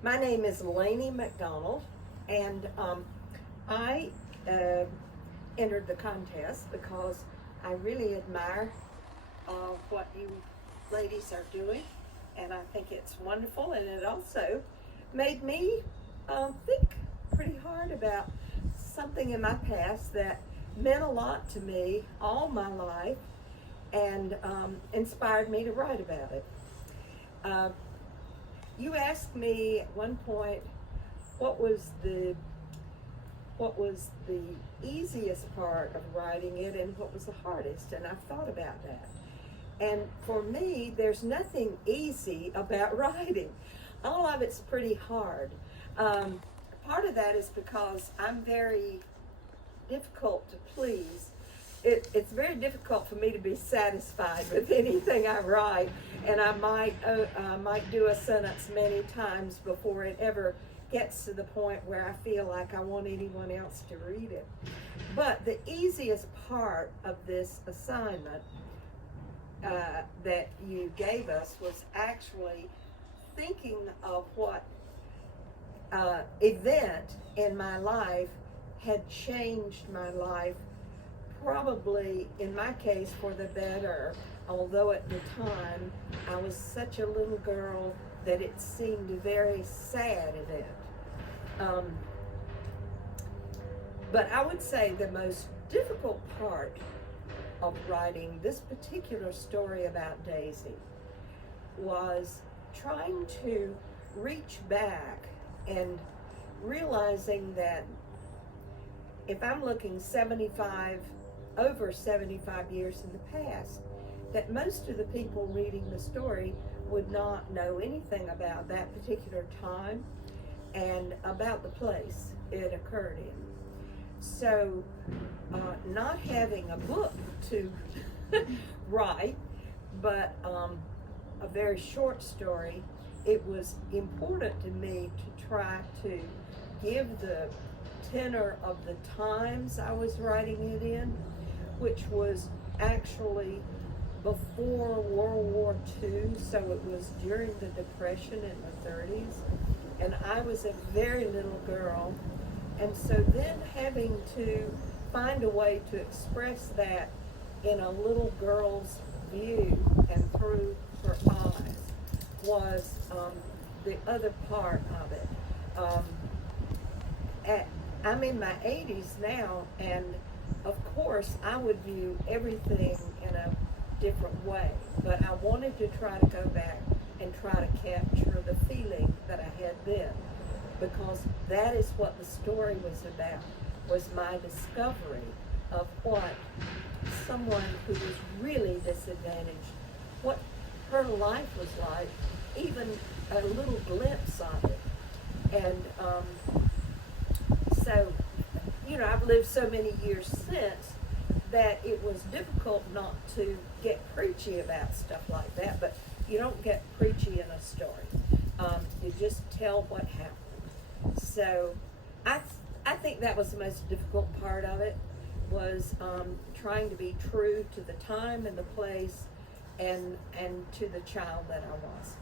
My name is Lany McDonald, and I entered the contest because I really admire what you ladies are doing, and I think it's wonderful. And it also made me think pretty hard about something in my past that meant a lot to me all my life and inspired me to write about it. Uh, you asked me at one point what was the easiest part of writing it and what was the hardest, and I've thought about that. And for me, there's nothing easy about writing. All of it's pretty hard. Part of that is because I'm very difficult to please. It's very difficult for me to be satisfied with anything I write, and I might do a sentence many times before it ever gets to the point where I feel like I want anyone else to read it. But the easiest part of this assignment that you gave us was actually thinking of what event in my life had changed my life, probably in my case for the better, although at the time I was such a little girl that it seemed a very sad event. But I would say the most difficult part of writing this particular story about Daisy was trying to reach back and realizing that if I'm looking over 75 years in the past, that most of the people reading the story would not know anything about that particular time and about the place it occurred in. So not having a book to write, but a very short story, it was important to me to try to give the tenor of the times I was writing it in, which was actually before World War II, so it was during the Depression in the 30s, and I was a very little girl, and so then having to find a way to express that in a little girl's view and through her eyes was the other part of it. I'm in my 80s now, and of course I would view everything in a different way, but I wanted to try to go back and try to capture the feeling that I had then, because that is what the story was about, was my discovery of what someone who was really disadvantaged, what her life was like, even a little glimpse of it. And so, I've lived so many years since that it was difficult not to get preachy about stuff like that, but you don't get preachy in a story. You just tell what happened. So I think that was the most difficult part of it, was trying to be true to the time and the place and to the child that I was.